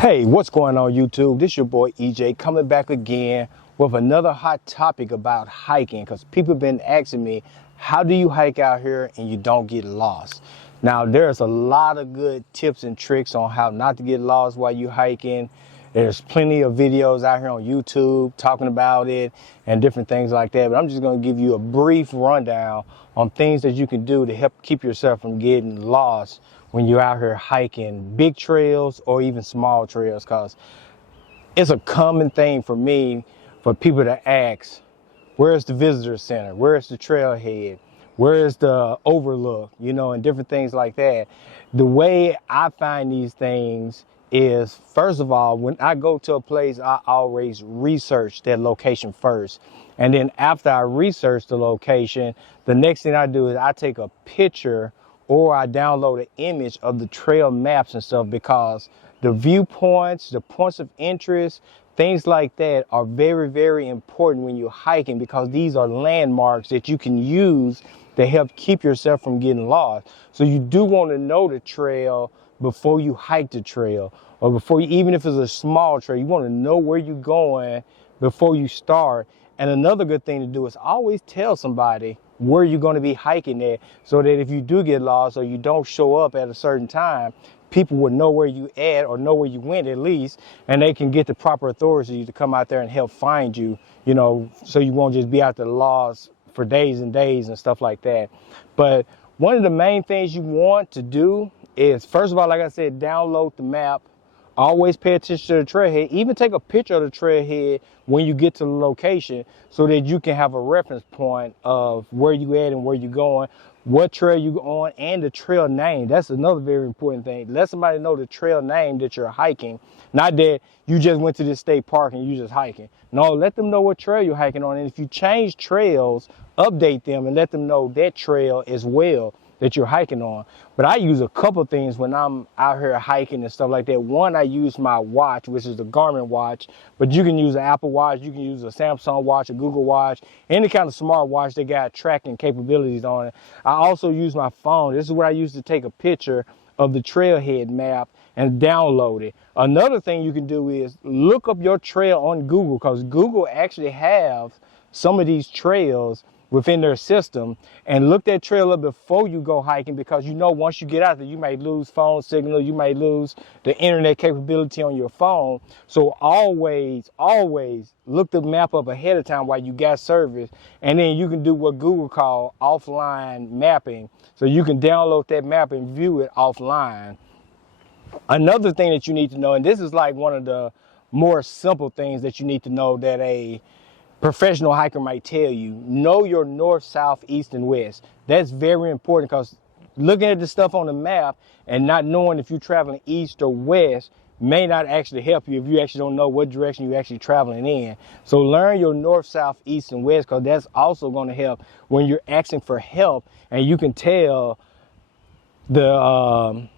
Hey, what's going on YouTube? This your boy EJ coming back again with another hot topic about hiking, because people have been asking me, how do you hike out here and you don't get lost? Now, there's a lot of good tips and tricks on how not to get lost while you're hiking. There's plenty of videos out here on YouTube talking about it and different things like that, but I'm just going to give you a brief rundown on things that you can do to help keep yourself from getting lost when you're out here hiking big trails or even small trails, because it's a common thing for me for people to ask, where's the visitor center? Where's the trailhead? Where's the overlook? You know, and different things like that. The way I find these things is, first of all, when I go to a place, I always research that location first. And then after I research the location, the next thing I do is I take a picture or I download an image of the trail maps and stuff, because the viewpoints, the points of interest, things like that are very, very important when you're hiking, because these are landmarks that you can use to help keep yourself from getting lost. So you do want to know the trail before you hike the trail, or before you, even if it's a small trail, you want to know where you're going before you start. And another good thing to do is always tell somebody where you're going to be hiking at, so that if you do get lost or you don't show up at a certain time, people would know where you at, or know where you went at least, and they can get the proper authority to come out there and help find you, you know, so you won't just be out there lost for days and days and stuff like that. But one of the main things you want to do is, first of all, like I said, download the map. Always pay attention to the trailhead. Even take a picture of the trailhead when you get to the location, so that you can have a reference point of where you at and where you're going, what trail you on, and the trail name. That's another very important thing. Let somebody know the trail name that you're hiking. Not that you just went to this state park and you just hiking. No, let them know what trail you're hiking on. And if you change trails, update them and let them know that trail as well that you're hiking on. But I use a couple things when I'm out here hiking and stuff like that. One, I use my watch, which is the Garmin watch, but you can use an Apple Watch, you can use a Samsung watch, a Google Watch, any kind of smart watch that got tracking capabilities on it. I also use my phone. This is where I use to take a picture of the trailhead map and download it. Another thing you can do is look up your trail on Google, because Google actually have some of these trails within their system, and look that trail up before you go hiking, because you know once you get out there, you may lose phone signal, you may lose the internet capability on your phone. So always look the map up ahead of time while you got service, and then you can do what Google call offline mapping. So you can download that map and view it offline. Another thing that you need to know, and this is like one of the more simple things that you need to know that a professional hiker might tell you, know your north, south, east, and west. That's very important, because looking at the stuff on the map and not knowing if you're traveling east or west may not actually help you if you actually don't know what direction you're actually traveling in. So learn your north, south, east, and west, because that's also going to help when you're asking for help, and you can tell the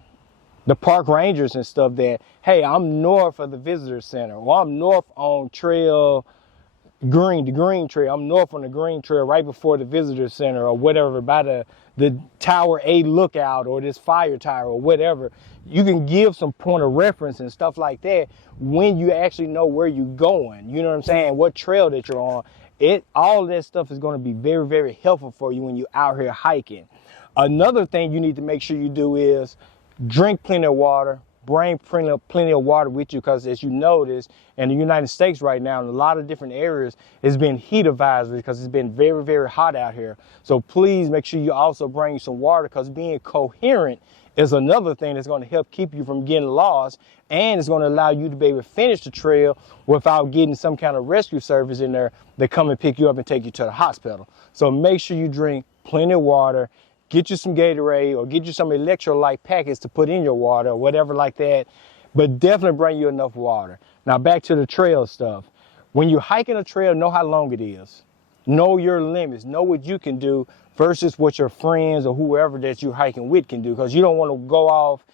park rangers and stuff that, hey, I'm north of the visitor center, or I'm north on trail the green trail. I'm north on the green trail right before the visitor center, or whatever, by the Tower A lookout, or this fire tower, or whatever. You can give some point of reference and stuff like that when you actually know where you're going. You know what I'm saying? What trail that you're on. All that stuff is going to be very, very helpful for you when you're out here hiking. Another thing you need to make sure you do is drink plenty of water. Bring plenty of water with you, because as you notice, in the United States right now, in a lot of different areas, it's been heat advisory because it's been very, very hot out here. So please make sure you also bring some water, because being coherent is another thing that's going to help keep you from getting lost, and it's going to allow you to be able to finish the trail without getting some kind of rescue service in there that come and pick you up and take you to the hospital. So make sure you drink plenty of water. Get you some Gatorade, or get you some electrolyte packets to put in your water, or whatever like that. But definitely bring you enough water. Now back to the trail stuff. When you're hiking a trail, know how long it is. Know your limits. Know what you can do versus what your friends or whoever that you're hiking with can do. Because you don't want to go off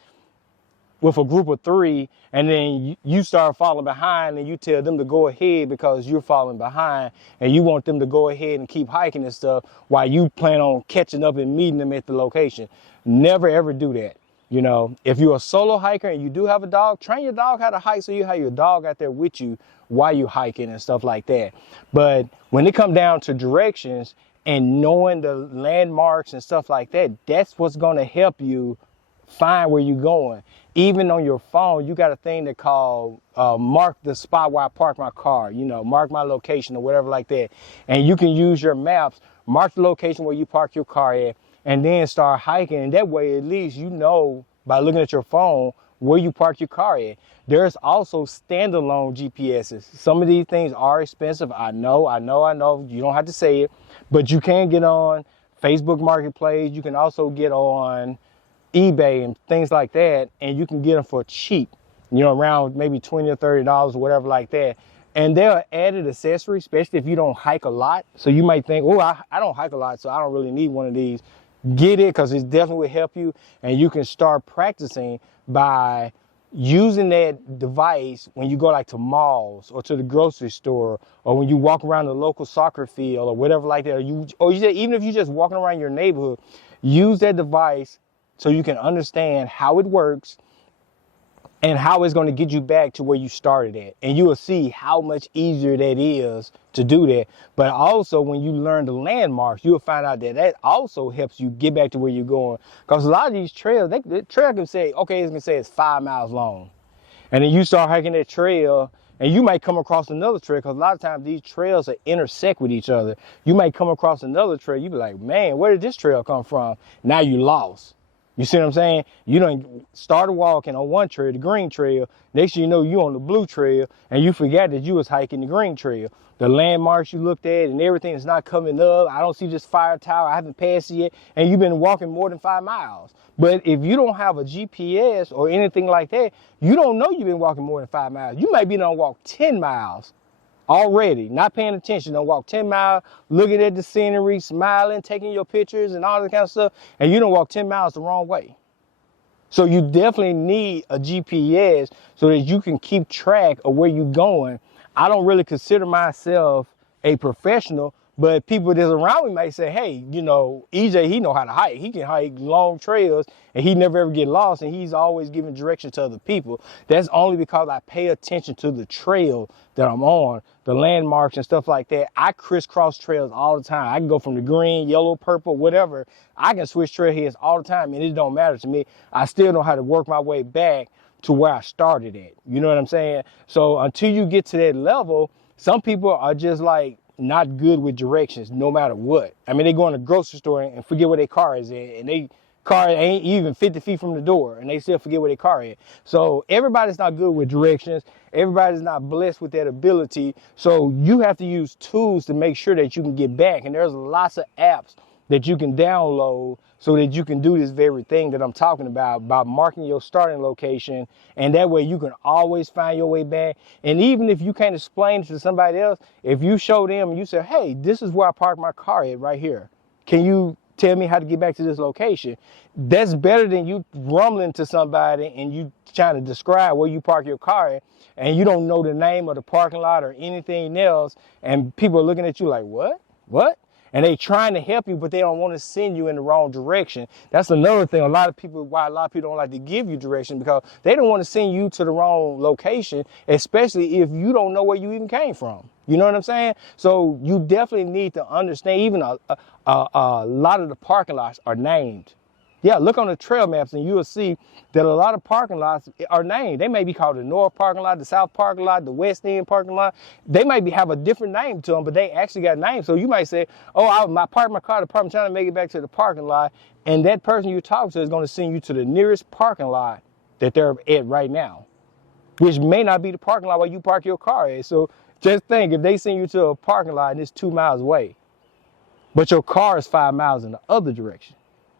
with a group of 3 and then you start falling behind, and you tell them to go ahead because you're falling behind, and you want them to go ahead and keep hiking and stuff while you plan on catching up and meeting them at the location. Never ever do that. You know, if you're a solo hiker and you do have a dog, train your dog how to hike so you have your dog out there with you while you're hiking and stuff like that. But when it comes down to directions and knowing the landmarks and stuff like that, that's what's going to help you find where you're going. Even on your phone, you got a thing that called mark the spot where I park my car, you know, mark my location or whatever like that. And you can use your maps, mark the location where you park your car at, and then start hiking. And that way, at least you know by looking at your phone where you park your car at. There's also standalone GPSs. Some of these things are expensive. I know. You don't have to say it, but you can get on Facebook Marketplace. You can also get on eBay and things like that, and you can get them for cheap, you know, around maybe $20 or $30 or whatever like that. And they're added accessories, especially if you don't hike a lot. So you might think, oh, I don't hike a lot, so I don't really need one of these. Get it, because it definitely will help you, and you can start practicing by using that device when you go like to malls or to the grocery store, or when you walk around the local soccer field or whatever like that, even if you're just walking around your neighborhood, use that device so you can understand how it works and how it's going to get you back to where you started at. And you will see how much easier that is to do that. But also, when you learn the landmarks, you'll find out that that also helps you get back to where you're going. Because a lot of these trails, the trail can say, okay, it's going to say it's 5 miles long. And then you start hiking that trail, and you might come across another trail, because a lot of times these trails intersect with each other. You might come across another trail, you be like, man, where did this trail come from? Now you lost. You see what I'm saying? You done started walking on one trail, the green trail. Next thing you know, you on the blue trail, and you forgot that you was hiking the green trail. The landmarks you looked at and everything is not coming up. I don't see this fire tower. I haven't passed it yet. And you've been walking more than 5 miles. But if you don't have a GPS or anything like that, you don't know you've been walking more than 5 miles. You might be done walk 10 miles already, not paying attention. Don't walk 10 miles, looking at the scenery, smiling, taking your pictures and all that kind of stuff, and you don't walk 10 miles the wrong way. So you definitely need a GPS so that you can keep track of where you're going. I don't really consider myself a professional, but people that's around me might say, hey, you know, EJ, he know how to hike. He can hike long trails, and he never ever get lost, and he's always giving direction to other people. That's only because I pay attention to the trail that I'm on, the landmarks and stuff like that. I crisscross trails all the time. I can go from the green, yellow, purple, whatever. I can switch trailheads all the time, and it don't matter to me. I still know how to work my way back to where I started at. You know what I'm saying? So until you get to that level, some people are just like not good with directions no matter what. I mean, they go in the grocery store and forget where their car is at, and they car ain't even 50 feet from the door, and they still forget where their car is. So everybody's not good with directions. Everybody's not blessed with that ability. So you have to use tools to make sure that you can get back. And there's lots of apps that you can download so that you can do this very thing that I'm talking about marking your starting location. And that way you can always find your way back. And even if you can't explain it to somebody else, if you show them, you say, hey, this is where I parked my car at right here. Can you tell me how to get back to this location? That's better than you rumbling to somebody and you trying to describe where you park your car at, and you don't know the name of the parking lot or anything else, and people are looking at you like, what? And they trying to help you, but they don't want to send you in the wrong direction. That's another thing. Why a lot of people don't like to give you direction, because they don't want to send you to the wrong location, especially if you don't know where you even came from. You know what I'm saying? So you definitely need to understand. Even a lot of the parking lots are named. Yeah, look on the trail maps and you will see that a lot of parking lots are named. They may be called the North parking lot, the South parking lot, the West End parking lot. They might have a different name to them, but they actually got names. So you might say, oh, I parked my car at the park, I'm trying to make it back to the parking lot. And that person you're talking to is going to send you to the nearest parking lot that they're at right now, which may not be the parking lot where you park your car at. So just think, if they send you to a parking lot and it's 2 miles away, but your car is 5 miles in the other direction.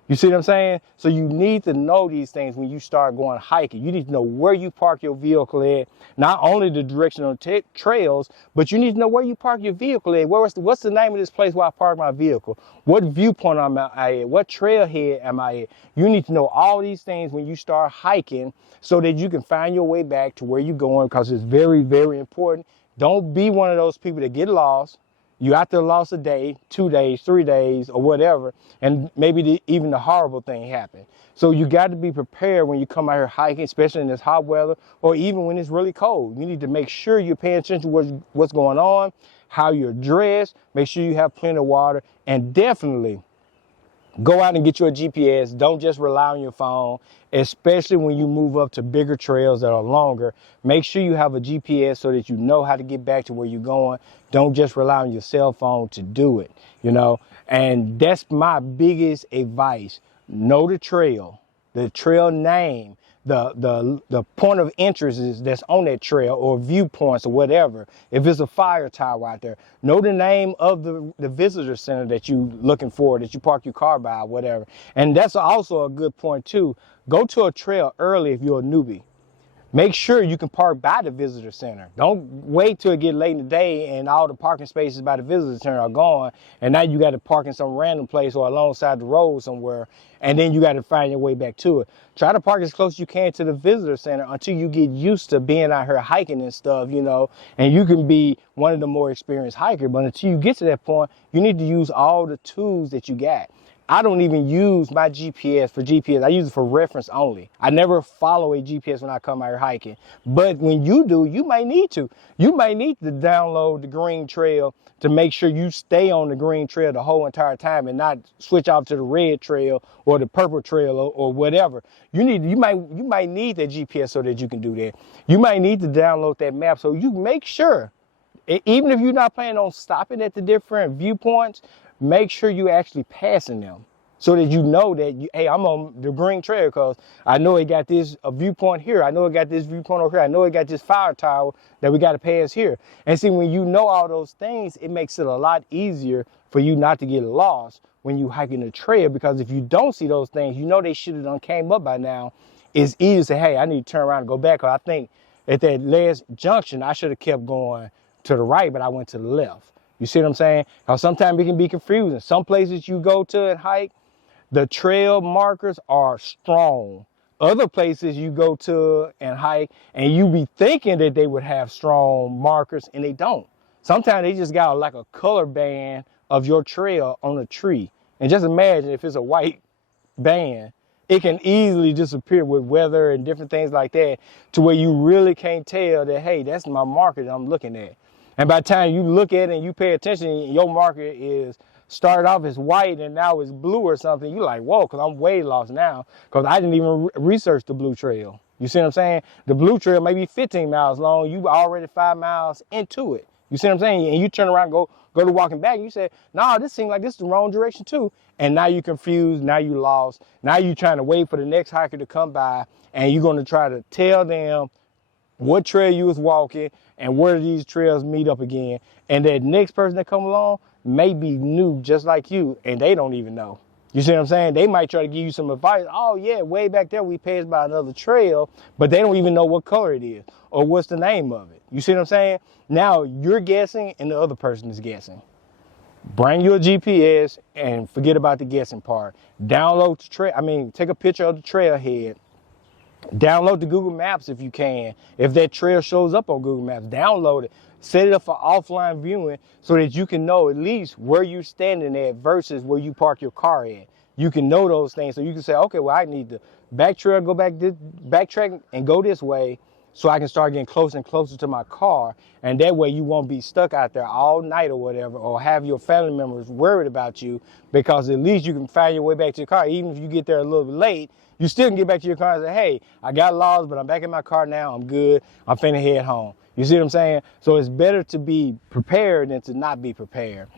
You see what I'm saying? So you need to know these things when you start going hiking. You need to know where you park your vehicle at, not only the direction on trails, but you need to know where you park your vehicle at. What's the name of this place where I park my vehicle? What viewpoint am I at? What trailhead am I at? You need to know all these things when you start hiking so that you can find your way back to where you're going, because it's very, very important. Don't be one of those people that get lost. You out there lost a day, 2 days, 3 days, or whatever, and maybe even the horrible thing happened. So you got to be prepared when you come out here hiking, especially in this hot weather, or even when it's really cold. You need to make sure you're paying attention to what's going on, how you're dressed, make sure you have plenty of water, and definitely go out and get you a GPS. Don't just rely on your phone, especially when you move up to bigger trails that are longer. Make sure you have a GPS so that you know how to get back to where you're going. Don't just rely on your cell phone to do it, you know. And that's my biggest advice. Know the trail name, the point of interest that's on that trail, or viewpoints or whatever. If it's a fire tower out there, know the name of the visitor center that you looking for, that you park your car by, or whatever. And that's also a good point too. Go to a trail early if you're a newbie. Make sure you can park by the visitor center. Don't wait till it get late in the day and all the parking spaces by the visitor center are gone, and now you got to park in some random place or alongside the road somewhere, and then you got to find your way back to it. Try to park as close as you can to the visitor center until you get used to being out here hiking and stuff, you know, and you can be one of the more experienced hikers. But until you get to that point, you need to use all the tools that you got. I don't even use my GPS for GPS. I use it for reference only. I never follow a GPS when I come out here hiking. But when you do, you might need to. You might need to download the green trail to make sure you stay on the green trail the whole entire time and not switch off to the red trail or the purple trail or whatever. You might need that GPS so that you can do that. You might need to download that map so you make sure, even if you're not planning on stopping at the different viewpoints, make sure you're actually passing them so that you know that, hey, I'm on the green trail because I know it got this viewpoint here. I know it got this viewpoint over here. I know it got this fire tower that we got to pass here. And see, when you know all those things, it makes it a lot easier for you not to get lost when you hiking the trail, because if you don't see those things, you know they should have done came up by now. It's easy to say, hey, I need to turn around and go back. Because I think at that last junction, I should have kept going to the right, but I went to the left. You see what I'm saying? Because sometimes it can be confusing. Some places you go to and hike, the trail markers are strong. Other places you go to and hike, and you be thinking that they would have strong markers, and they don't. Sometimes they just got like a color band of your trail on a tree. And just imagine if it's a white band, it can easily disappear with weather and different things like that, to where you really can't tell that, hey, that's my marker that I'm looking at. And by the time you look at it and you pay attention, your marker is started off as white and now it's blue or something. You're like, whoa, because I'm way lost now because I didn't even research the blue trail. You see what I'm saying? The blue trail may be 15 miles long. You already 5 miles into it. You see what I'm saying? And you turn around and go to walking back and you say, nah, this seems like this is the wrong direction too. And now you're confused. Now you lost. Now you're trying to wait for the next hiker to come by, and you're going to try to tell them what trail you was walking and where these trails meet up again. And that next person that come along may be new just like you, and they don't even know. You see what I'm saying? They might try to give you some advice. Oh yeah, way back there we passed by another trail, but they don't even know what color it is or what's the name of it. You see what I'm saying? Now you're guessing and the other person is guessing. Bring your GPS and forget about the guessing part. Download the trail. Take a picture of the trailhead. Download the Google Maps if you can. If that trail shows up on Google Maps, download it. Set it up for offline viewing so that you can know at least where you're standing at versus where you park your car at. You can know those things, so you can say, okay, well, I need to backtrack and go this way so I can start getting closer and closer to my car. And that way you won't be stuck out there all night or whatever, or have your family members worried about you, because at least you can find your way back to your car. Even if you get there a little bit late, you still can get back to your car and say, hey, I got lost, but I'm back in my car now. I'm good. I'm finna head home. You see what I'm saying? So it's better to be prepared than to not be prepared.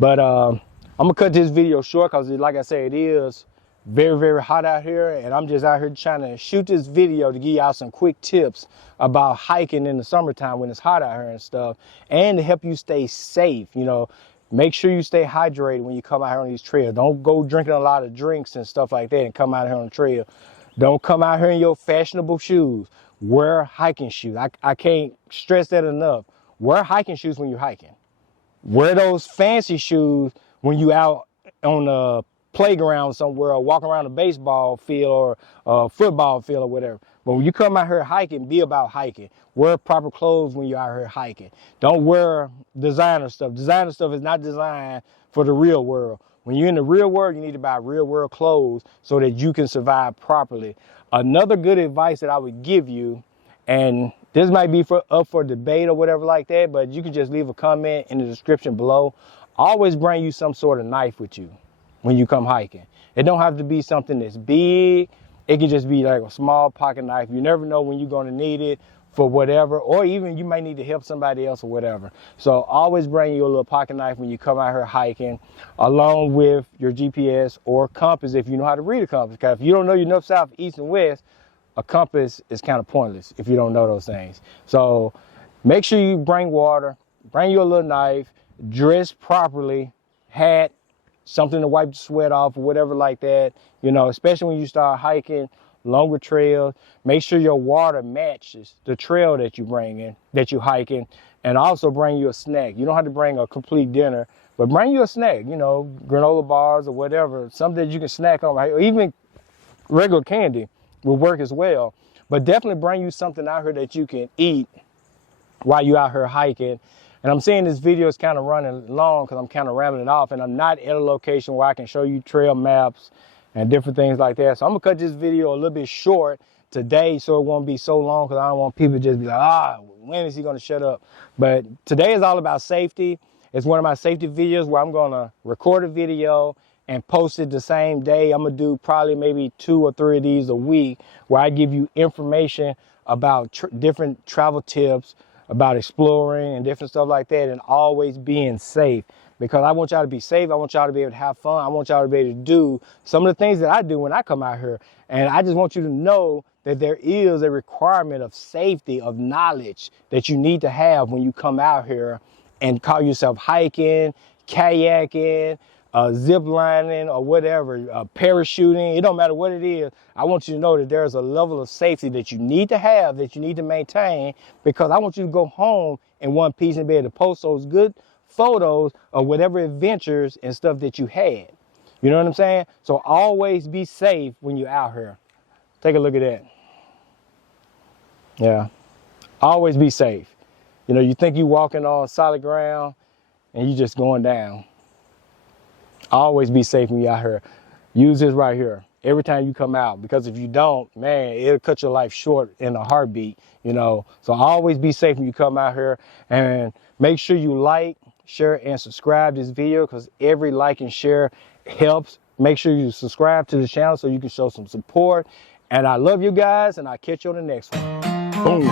But I'm going to cut this video short because, like I said, it is very, very hot out here. And I'm just out here trying to shoot this video to give y'all some quick tips about hiking in the summertime when it's hot out here and stuff, and to help you stay safe. You know, make sure you stay hydrated when you come out here on these trails. Don't go drinking a lot of drinks and stuff like that and come out here on the trail. Don't come out here in your fashionable shoes. Wear hiking shoes. I can't stress that enough. Wear hiking shoes when you're hiking. Wear those fancy shoes when you out on playground somewhere or walking around a baseball field or a football field or whatever. But when you come out here hiking, be about hiking. Wear proper clothes when you're out here hiking. Don't wear designer stuff. Designer stuff is not designed for the real world. When you're in the real world, you need to buy real world clothes so that you can survive properly. Another good advice that I would give you, and this might be up for debate or whatever like that, but you can just leave a comment in the description below. Always bring you some sort of knife with you when you come hiking. It don't have to be something that's big. It can just be like a small pocket knife. You never know when you're going to need it for whatever, or even you might need to help somebody else or whatever. So always bring you a little pocket knife when you come out here hiking, along with your GPS or compass if you know how to read a compass. Because if you don't know your north, south, east, and west, a compass is kind of pointless if you don't know those things. So make sure you bring water, bring you a little knife, dress properly, hat, something to wipe the sweat off or whatever like that, you know, especially when you start hiking longer trails. Make sure your water matches the trail that you bring in, that you hiking, and also bring you a snack. You don't have to bring a complete dinner, but bring you a snack, you know, granola bars or whatever, something that you can snack on, right? Or even regular candy will work as well. But definitely bring you something out here that you can eat while you're out here hiking. And I'm saying this video is kind of running long because I'm kind of rambling off, and I'm not at a location where I can show you trail maps and different things like that. So I'm gonna cut this video a little bit short today so it won't be so long, because I don't want people to just be like, when is he gonna shut up? But today is all about safety. It's one of my safety videos where I'm gonna record a video and post it the same day. I'm gonna do probably maybe 2 or 3 of these a week where I give you information about different travel tips, about exploring and different stuff like that, and always being safe. Because I want y'all to be safe. I want y'all to be able to have fun. I want y'all to be able to do some of the things that I do when I come out here. And I just want you to know that there is a requirement of safety, of knowledge that you need to have when you come out here and call yourself hiking, kayaking, zip lining, or whatever, parachuting. It don't matter what it is. I want you to know that there's a level of safety that you need to have, that you need to maintain, because I want you to go home in one piece and be able to post those good photos of whatever adventures and stuff that you had. You know what I'm saying? So always be safe when you're out here. Take a look at that. Yeah. Always be safe. You know, you think you're walking on solid ground and you're just going down. Always be safe when you're out here. Use this right here every time you come out, because if you don't, man, it'll cut your life short in a heartbeat, you know. So always be safe when you come out here, and make sure you like, share, and subscribe this video, because every like and share helps. Make sure you subscribe to the channel so you can show some support. And I love you guys, and I'll catch you on the next one. Boom.